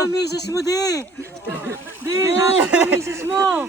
ang misis mo, di. Di, dapat ang misis mo.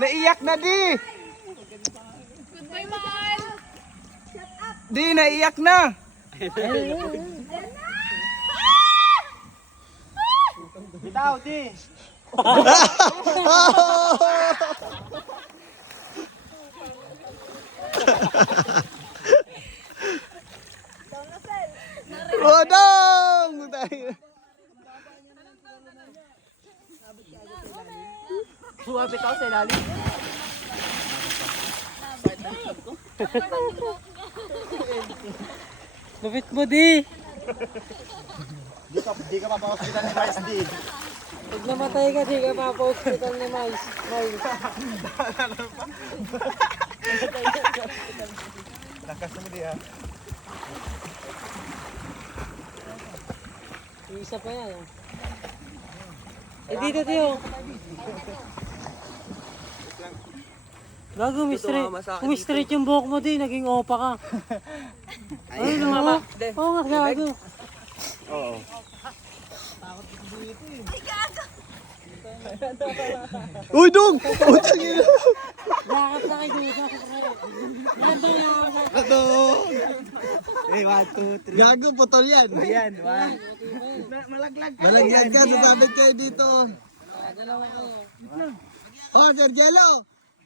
Naiyak na, di. Goodbye, mahal. Di, naiyak na. Bitaw, di. Rodong! Suwapit ako sa ilalim. Lupit mo, di. Di ka mapa-hospital ni Mars, di. Pag namatay ka, di ka pa-hospital ni Miles. Lakas mo, di ha. Isa pa yan. Eh, dito, Tiyo. Gago,umi-straight yung buhok mo, di. Naging opa ka. Ay, no. Oo nga, gago. Oo. Uy, Dong! Utang ina! Lakad na kayo, duda ko kayo. Landang yung Dong! 1, 2, 3. Gago, putol yan. Ayan, 1. Malaglag ka. Malaglag ka, sasabit kayo dito. dalawa kayo. Oh, Sir Jello!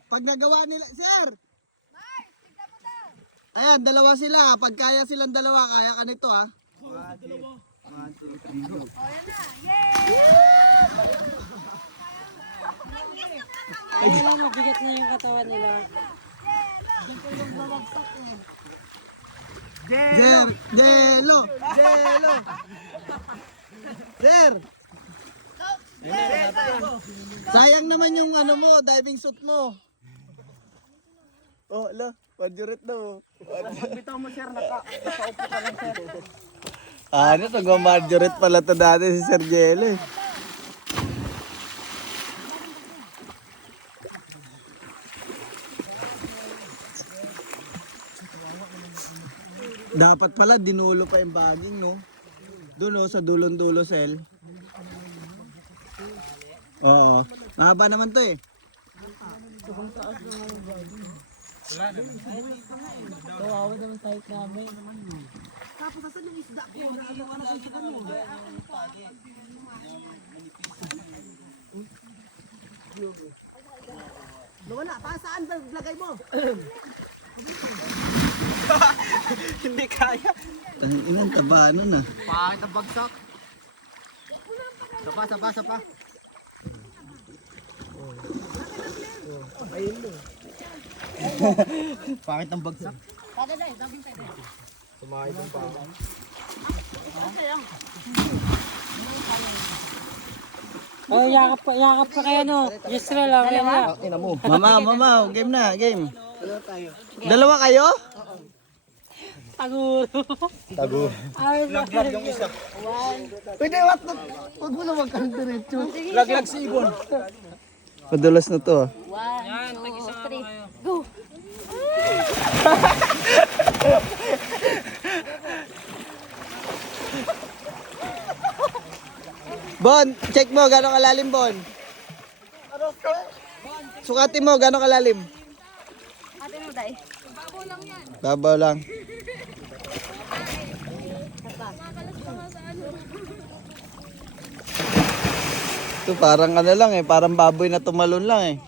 Pag nagawa nila, Sir! Ayan, dalawa sila. Pag kaya silang dalawa, kaya ka nito ha. 1, 2, 3, go. Ayun lang, mabigat na yung katawan nila. Sir! Jello! Jello! Sir! Sayang naman yung ano mo, diving suit mo. Oh, ala, pajurit daw. Bitaw mo, sir, nakaupo ka lang, sir. Ano, nagmamarjorit pala to dati si Sir Jello eh. Dapat pala dinulo pa yung bagging, no? Doon, no, sa dulon-dulo, Sel. Oo. Mahaba naman to eh. Kawawa naman site namin. Wala, pa saan ba lagay mo? Hindi kaya. Tangin taba nun ah. Pangit ang bagsak. Sapa. Ayun mo. Pangit ang bagsak. Sumakay ng pa. Oh, yakap pa kayo, no? Yusrel, okay na. Ina mo. Mama, game na, game. Dalawa kayo? Taguro. Tago. Laglag yung isa. Pwede, wag mo na magkang-diretso. Laglag si Ibon. Padulas na to ah. 1, 2, 3, go! Bon, check mo gano'ng kalalim, Bon. Sukatin mo gano'ng kalalim. Ate mo, Day. Babaw lang. Ito parang ano lang eh, parang baboy na tumalon lang eh.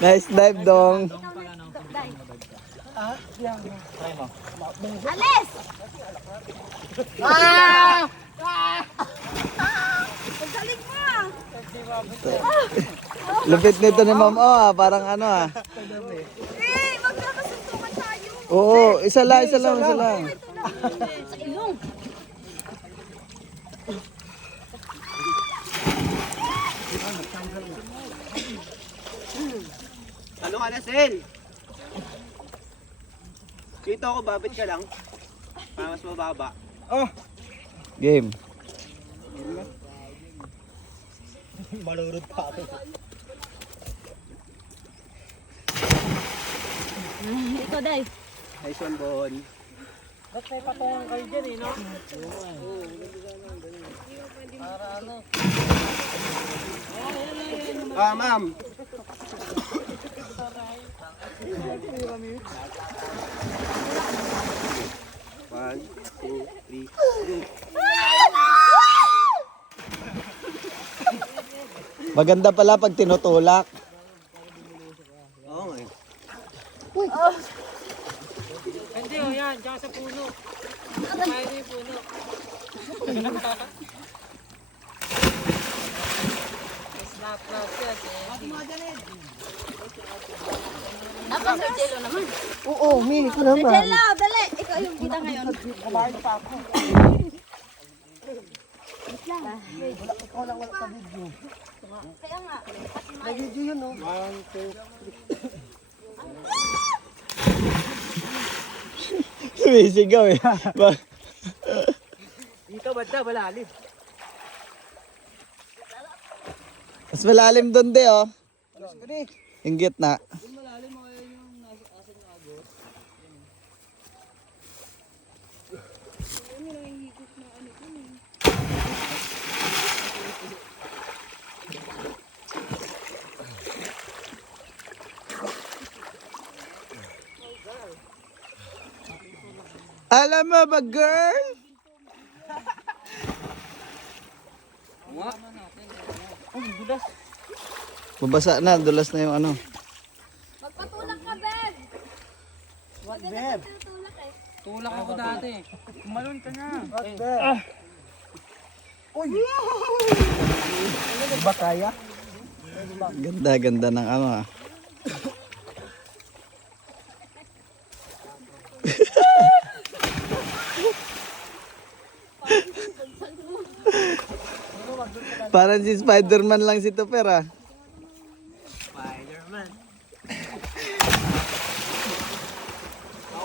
Nice dive, Dong. Alis! Pagsalig mo! Lupit nito ni Ma'am O ah, parang ano ah. Eh, magkakasuntukan tayo! Oo, isa lang. Sa ilong! Ano ka na, Sel? Kita ko, babit ka lang. Para mas mababa. Oh! Game. Malurot pa ako. Ikaw, Day. Nice one, Bon. Ba't may patungan kayo dyan eh, no? Para ano? Ah, ma'am. One, two, three, go. Maganda pala pag tinutulak. Oo nga. Hindi o yan, tsaka sa puno. Kaya ko yung puno. Snap yan eh. Dapat Sir Jello naman. Oo, mini ko naman. Sir Jello, dali. Ikaw yung kita ngayon. Kumain pa ako. Ikaw lang wala sa video. Kaya nga. May video yun, no? 1, 2, 3. Sumisigaw eh. Dito, banda, malalim. Mas malalim doon de, oh. Yung gitna. Alam mo ba, girl? Mabasa na, dulas na yung ano. Magpatulak ka, Beb. What, Beb? Tulak eh. Tulak ako dati. Umalun ka na. What, Beb? Uy! Diba kaya? Ganda, ganda ng ano ah. Parang si Spider-Man lang si Tupper ah. Spider-Man.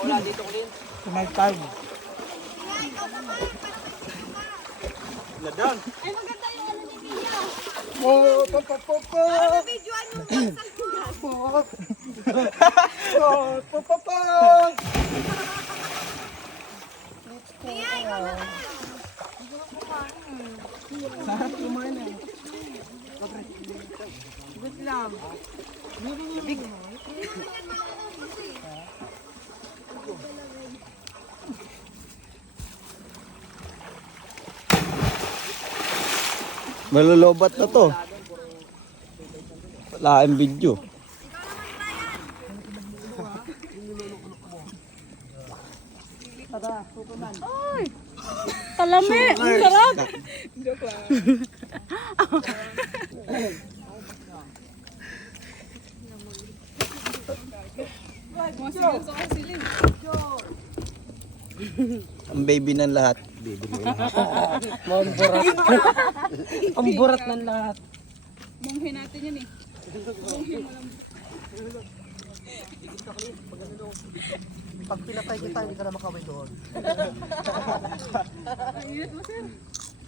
Wala dito ko din. Night time. Ladang. Ay, maganda yung ano ni Mia. Po. Videoan yung pansal ko yan. Po. Mia, ikaw naman. Sarap kumain eh. Good lang. Malulobat na to. Wala ang video. Kalami, ang sarap. Ang baby ng lahat. Ang burat. Ang burat ng lahat. Munghin natin yun eh. Pag pinatay kita, hindi ka na makawin doon.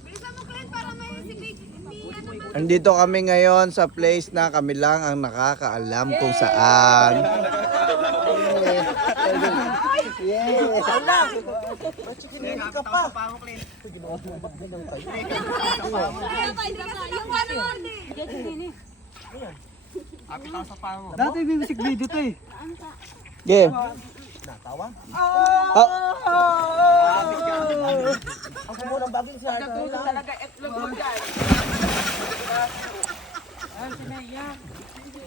Bilisan mo, Clint, para may si Mia naman. Andito kami ngayon sa place na kami lang ang nakakaalam kung saan. Dati music video to eh. Game.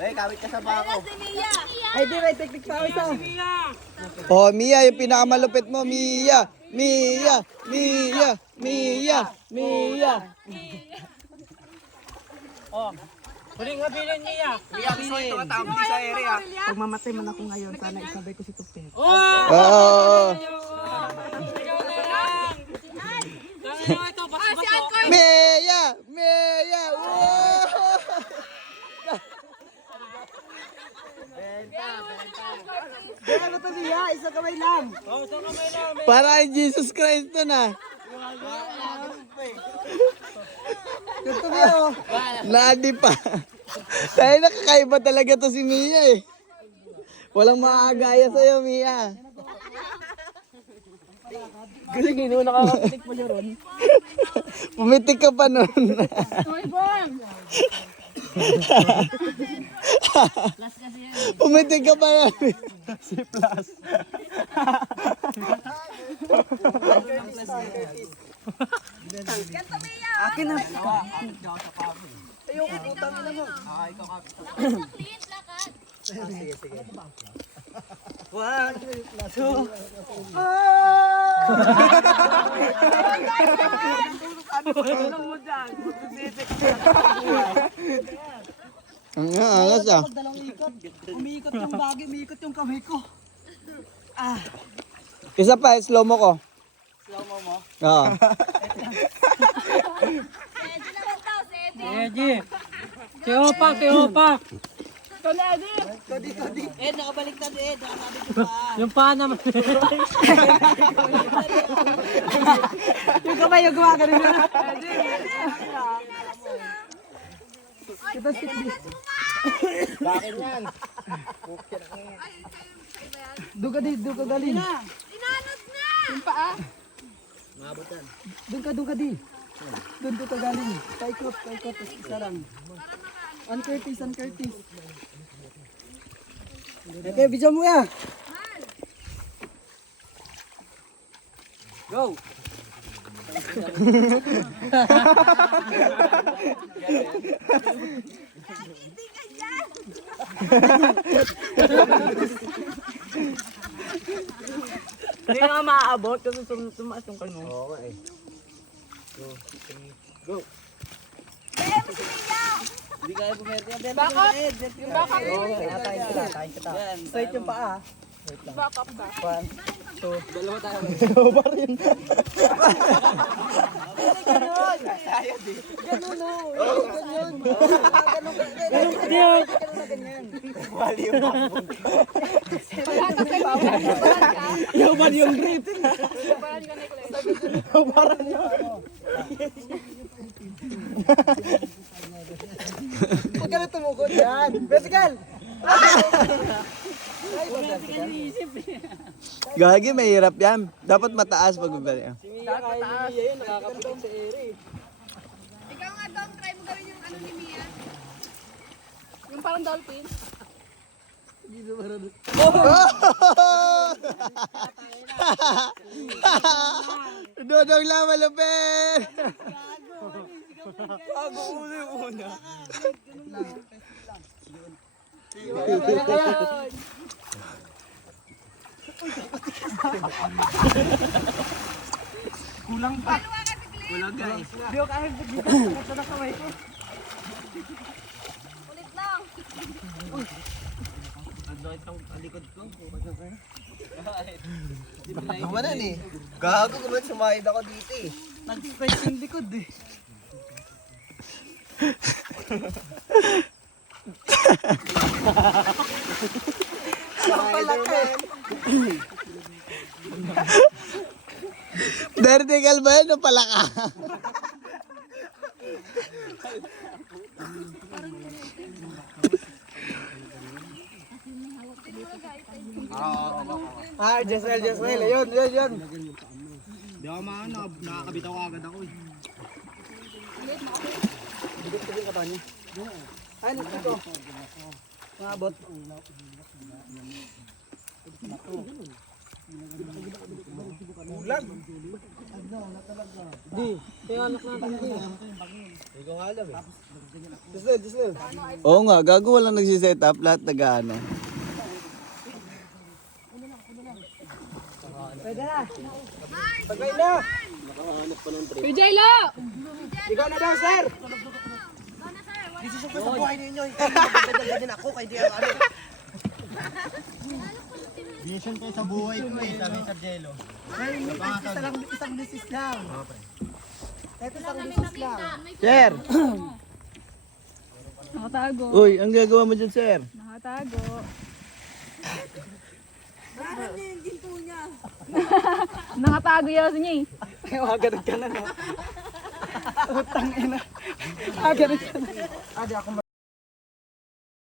Ay, kawit ka sa bako. Si Mia. Ay, di may technique pa ito. Oh, Mia, yung pinakamalupit mo, Mia. Mia. Oh. Huling habilin niya. Mia, gusto ito katambi sa area. Pag mamatay man ako ngayon, sana isabay ko si Tupper. Oo. Ikaw na lang. Dalawa ito, baso-baso. Mia. Wow! Ano to niya? Isa kamay lang. Oh, saan ka may namin? Para kay Jesus Christ to na. Ito niya oh. Ladi pa. Dahil nakakaiba talaga to si Mia eh. Walang makakagaya sa'yo, Mia. Galing no, nakakapitik mo niya ron. Pumitik ka pa nun. Pumitik ka pa nun. Si Plus. Ganto Mia. Akin na. Clean, lakad. One, two. Ang alas ah. Dalawang ikot. Umiikot yung bagay, umiikot yung kamay ko. Isa pa, slow mo ko. Slow mo. Oo. Si Eddie naman daw, si Eddie. Eji. Si Opak, si Opak. Kodi. Nakabaliktad nakabalik ko pa. Yung paa naman. Yung kamay, yung gumagano na. Kita si Duga galing. Inanod na. Yung paa. Duga di. Doon ka galing. Paikot. Isa lang. An Curtis. Okay, video mo ya. Go. Hindi ka dyan. Hindi nga maaabot kasi tumaas yung kano. Oo eh. Kaya mo si Mia. Hindi kaya bumerte yan. Bakit? Yung bakit? Tayin kita. Straight yung paa. Backup ka. One, two. Dalawa tayo. Dalawa rin. Ganun no. Ganyan. Ganyan. Wali yung bambong. Yaman yung grip. Yaman yung Huwag ka na tumukod yan. Vertical! Gagi, mahirap yan. Dapat mataas pag bibili. Dapat taas. Nakakapitan sa ere. Ikaw nga daw, try mo gawin yung ano ni Mia. Yung parang dolphin. Dodong lang malupit! Bago ulo yung una. Kulang pa. Kulang guys. Hindi ko kaya dito. Sakit na kamay ko. Ulit lang. Naman eh. Gago ko naman sumayad ako dito eh. Nag-stretch yung likod eh. Vertical ba yan o palaka? Just well. Ayun. Di ako maano, nakakabitaw ka agad ako eh. Ay, nagtito. Maabot. Di. Kaya anak natin di. Just well. Oo nga, gago walang nagsiset up. Lahat nag-ano. Pwede na. Pagay na. Kuya Jaylo! Ikaw na daw, sir. Dito Sa buhay ninyo. Ganyan ako, kaya di ako ano. Vision ko sa buhay ko eh, sabi sa Jello. Isang business lang. Ito isang namin business lang. nakita. May Sir! Nakatago. Uy, ang gagawa mo dyan, sir? Nakatago. parang niya yung ginto niya. Nakatago yun niya eh. Ganun ka na. Utang ina. Ganun ka na. Di ako